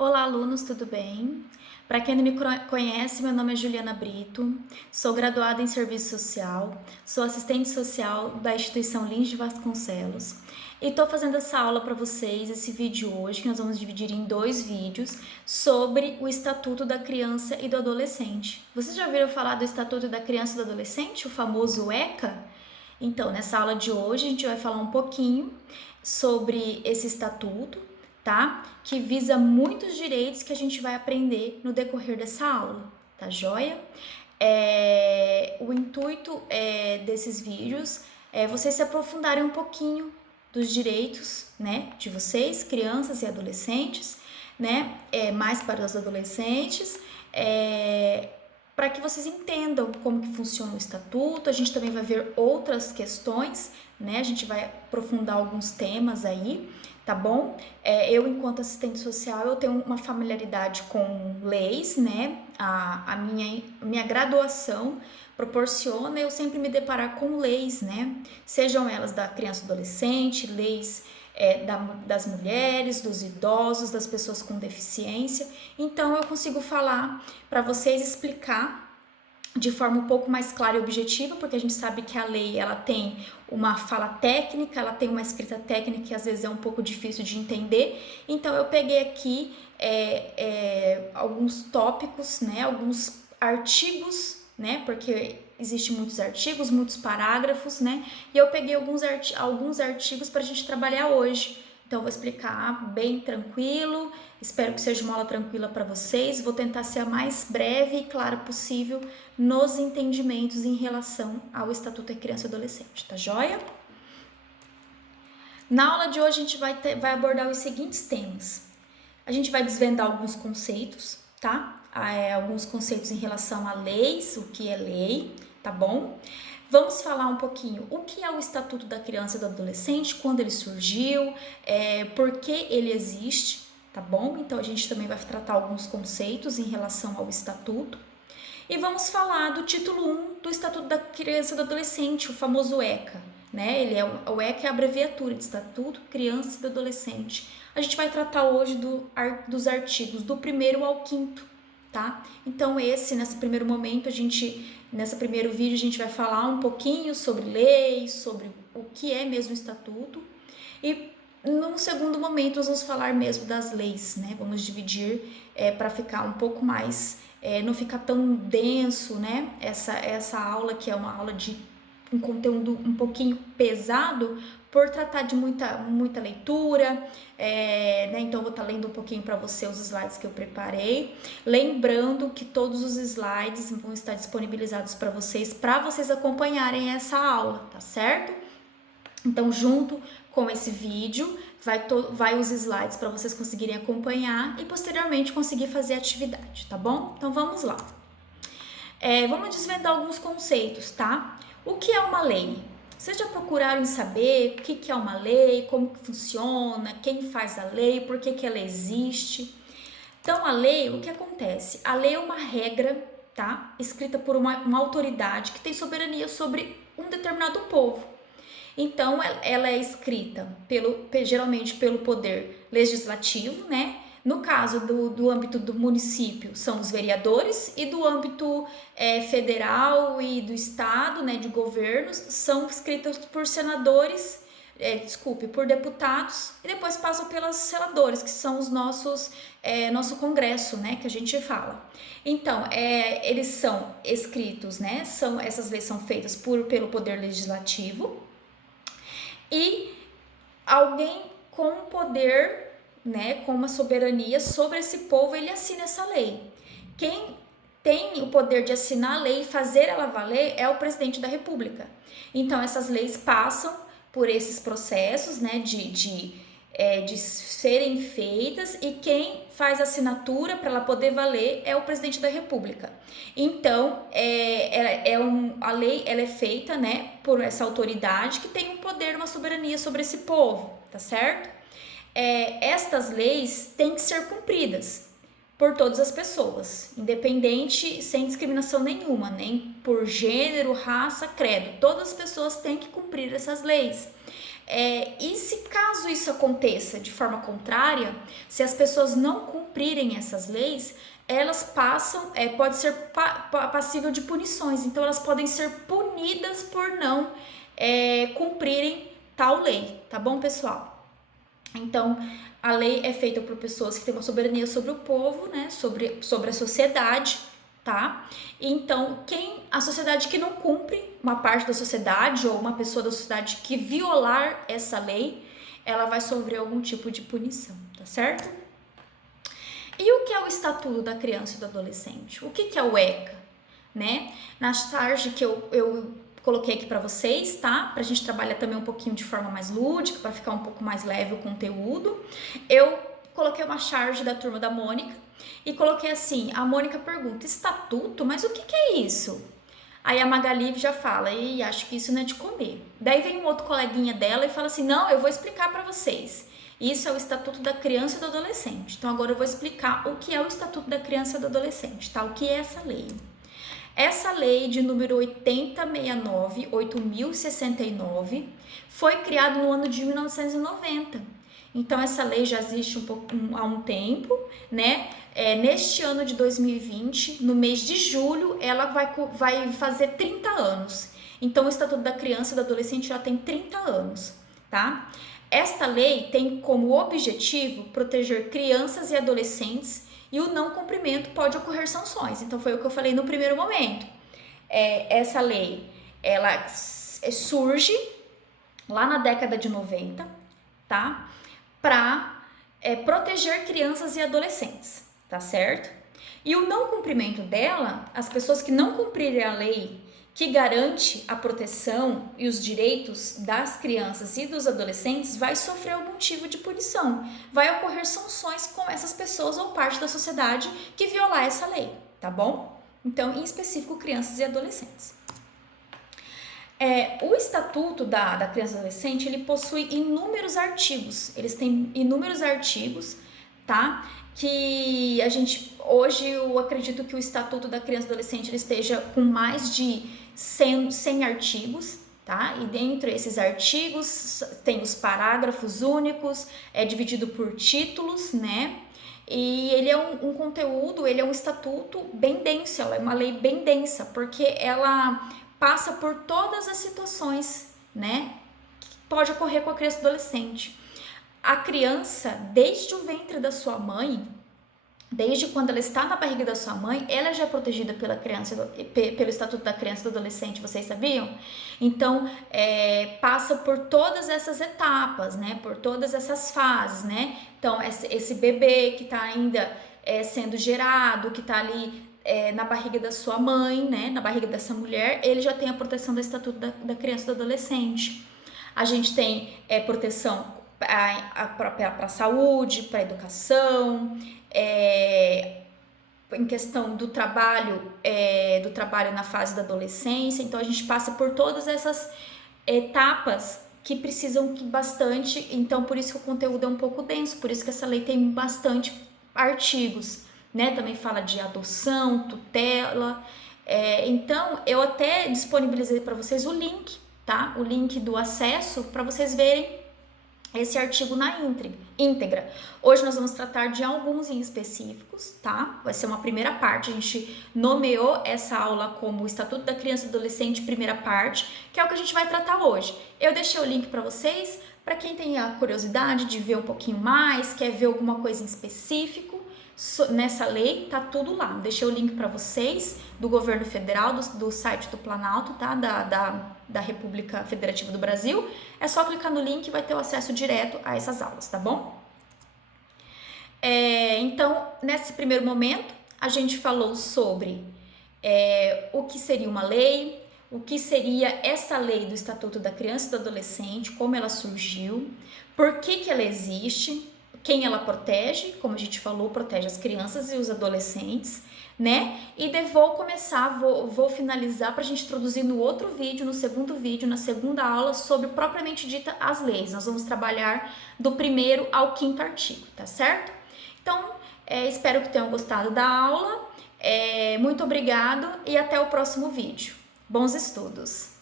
Olá, alunos, tudo bem? Para quem não me conhece, meu nome é Juliana Brito, sou graduada em Serviço Social, sou assistente social da instituição Lins de Vasconcelos e estou fazendo essa aula para vocês, esse vídeo hoje, que nós vamos dividir em dois vídeos, sobre o Estatuto da Criança e do Adolescente. Vocês já ouviram falar do Estatuto da Criança e do Adolescente, o famoso ECA? Então, nessa aula de hoje, a gente vai falar um pouquinho sobre esse estatuto, tá? Que visa muitos direitos que a gente vai aprender no decorrer dessa aula, tá joia? O intuito desses vídeos é vocês se aprofundarem um pouquinho dos direitos, né, de vocês, crianças e adolescentes, né, mais para os adolescentes, para que vocês entendam como que funciona o estatuto. A gente também vai ver outras questões, né? A gente vai aprofundar alguns temas aí, tá bom? Eu, enquanto assistente social, eu tenho uma familiaridade com leis, né? A minha graduação proporciona eu sempre me deparar com leis, né? Sejam elas da criança e adolescente, leis das mulheres, dos idosos, das pessoas com deficiência. Então eu consigo falar para vocês, explicar de forma um pouco mais clara e objetiva, porque a gente sabe que a lei ela tem uma fala técnica, ela tem uma escrita técnica que às vezes é um pouco difícil de entender. Então eu peguei aqui alguns tópicos, né, alguns artigos, né, porque existem muitos artigos, muitos parágrafos, né, e eu peguei alguns artigos para a gente trabalhar hoje. Então, eu vou explicar bem tranquilo, espero que seja uma aula tranquila para vocês. Vou tentar ser a mais breve e clara possível nos entendimentos em relação ao Estatuto da Criança e Adolescente, tá joia? Na aula de hoje, a gente vai abordar os seguintes temas. A gente vai desvendar alguns conceitos, tá? Alguns conceitos em relação a leis, o que é lei, tá bom? Vamos falar um pouquinho o que é o Estatuto da Criança e do Adolescente, quando ele surgiu, por que ele existe, tá bom? Então a gente também vai tratar alguns conceitos em relação ao Estatuto. E vamos falar do título 1 do Estatuto da Criança e do Adolescente, o famoso ECA, né? O ECA é a abreviatura de Estatuto Criança e do Adolescente. A gente vai tratar hoje dos artigos do 1º ao 5º, tá? Então nesse primeiro momento, nesse primeiro vídeo, a gente vai falar um pouquinho sobre leis, sobre o que é mesmo o estatuto, e num segundo momento nós vamos falar mesmo das leis, né? Vamos dividir para ficar um pouco mais, não ficar tão denso, né? Essa aula, que é uma aula de um conteúdo um pouquinho pesado, por tratar de muita leitura, né? Então eu vou estar lendo um pouquinho para você os slides que eu preparei, lembrando que todos os slides vão estar disponibilizados para vocês acompanharem essa aula, tá certo? Então, junto com esse vídeo, vai os slides para vocês conseguirem acompanhar e posteriormente conseguir fazer a atividade, tá bom? Então vamos lá. Vamos desvendar alguns conceitos, tá? O que é uma lei? Vocês já procuraram saber o que é uma lei, como que funciona, quem faz a lei, por que ela existe? Então, a lei, o que acontece? A lei é uma regra, tá? Escrita por uma autoridade que tem soberania sobre um determinado povo. Então, ela é escrita geralmente pelo poder legislativo, né? No caso do âmbito do município, são os vereadores, e do âmbito federal e do estado, né, de governos, são escritas por senadores, por deputados, e depois passam pelos senadores, que são os nosso congresso, né, que a gente fala. Então, eles são escritos, né, essas leis são feitas pelo poder legislativo, e alguém com poder, né, com uma soberania sobre esse povo, ele assina essa lei. Quem tem o poder de assinar a lei e fazer ela valer é o presidente da República. Então, essas leis passam por esses processos, né, de serem feitas, e quem faz a assinatura para ela poder valer é o presidente da República. Então, a lei ela é feita, né, por essa autoridade que tem um poder, uma soberania sobre esse povo, tá certo? Estas leis têm que ser cumpridas por todas as pessoas, independente, sem discriminação nenhuma, nem por gênero, raça, credo. Todas as pessoas têm que cumprir essas leis. E se caso isso aconteça de forma contrária, se as pessoas não cumprirem essas leis, elas passam, pode ser passível de punições. Então elas podem ser punidas por não cumprirem tal lei, tá bom, pessoal? Então a lei é feita por pessoas que têm uma soberania sobre o povo, né? Sobre a sociedade, tá? Então, a sociedade que não cumpre, uma parte da sociedade ou uma pessoa da sociedade que violar essa lei, ela vai sofrer algum tipo de punição, tá certo? E o que é o Estatuto da Criança e do Adolescente? O que é o ECA, né? Na charge que eu coloquei aqui para vocês, tá? Pra gente trabalhar também um pouquinho de forma mais lúdica, para ficar um pouco mais leve o conteúdo. Eu coloquei uma charge da turma da Mônica e coloquei assim, a Mônica pergunta, estatuto? Mas o que é isso? Aí a Magali já fala, e acho que isso não é de comer. Daí vem um outro coleguinha dela e fala assim, não, eu vou explicar para vocês. Isso é o Estatuto da Criança e do Adolescente. Então agora eu vou explicar o que é o Estatuto da Criança e do Adolescente, tá? O que é essa lei? Essa lei de número 8069 foi criada no ano de 1990. Então essa lei já existe há um tempo, né? Neste ano de 2020, no mês de julho, ela vai fazer 30 anos. Então o Estatuto da Criança e do Adolescente já tem 30 anos, tá? Esta lei tem como objetivo proteger crianças e adolescentes e o não cumprimento pode ocorrer sanções. Então foi o que eu falei no primeiro momento. Essa lei, ela surge lá na década de 90, tá? Para proteger crianças e adolescentes, tá certo? E o não cumprimento dela, as pessoas que não cumprirem a lei que garante a proteção e os direitos das crianças e dos adolescentes vai sofrer algum tipo de punição. Vai ocorrer sanções com essas pessoas ou parte da sociedade que violar essa lei, tá bom? Então, em específico, crianças e adolescentes. O Estatuto da Criança e Adolescente, ele possui inúmeros artigos. Eles têm inúmeros artigos, tá? Que a gente, hoje eu acredito que o Estatuto da Criança e Adolescente ele esteja com mais de 100 artigos, tá? E dentro desses artigos tem os parágrafos únicos, é dividido por títulos, né? E ele é um conteúdo, ele é um estatuto bem denso, ela é uma lei bem densa, porque ela passa por todas as situações, né? Que pode ocorrer com a criança e adolescente. A criança, desde o ventre da sua mãe, desde quando ela está na barriga da sua mãe, ela já é protegida pelo Estatuto da Criança e do Adolescente, vocês sabiam? Então, passa por todas essas etapas, né? Por todas essas fases, né? Então, esse bebê que está ainda sendo gerado, que está ali na barriga da sua mãe, né? Na barriga dessa mulher, ele já tem a proteção do Estatuto da Criança e do Adolescente. A gente tem proteção para a saúde, para a educação, em questão do trabalho na fase da adolescência. Então a gente passa por todas essas etapas que precisam bastante, então por isso que o conteúdo é um pouco denso, por isso que essa lei tem bastante artigos, né? Também fala de adoção, tutela. Então eu até disponibilizei para vocês o link, tá? O link do acesso para vocês verem esse artigo na íntegra. Hoje nós vamos tratar de alguns em específicos, tá? Vai ser uma primeira parte, a gente nomeou essa aula como o Estatuto da Criança e Adolescente, primeira parte, que é o que a gente vai tratar hoje. Eu deixei o link para vocês, para quem tem a curiosidade de ver um pouquinho mais, quer ver alguma coisa em específico nessa lei, tá tudo lá. Deixei o link para vocês do governo federal, do site do Planalto, tá? Da República Federativa do Brasil. É só clicar no link e vai ter o acesso direto a essas aulas, tá bom? Então, nesse primeiro momento, a gente falou sobre o que seria uma lei, o que seria essa lei do Estatuto da Criança e do Adolescente, como ela surgiu, por que ela existe, quem ela protege, como a gente falou, protege as crianças e os adolescentes, né? E vou finalizar para a gente introduzir no outro vídeo, no segundo vídeo, na segunda aula, sobre propriamente dita as leis. Nós vamos trabalhar do 1º ao 5º artigo, tá certo? Então, espero que tenham gostado da aula. Muito obrigado e até o próximo vídeo. Bons estudos!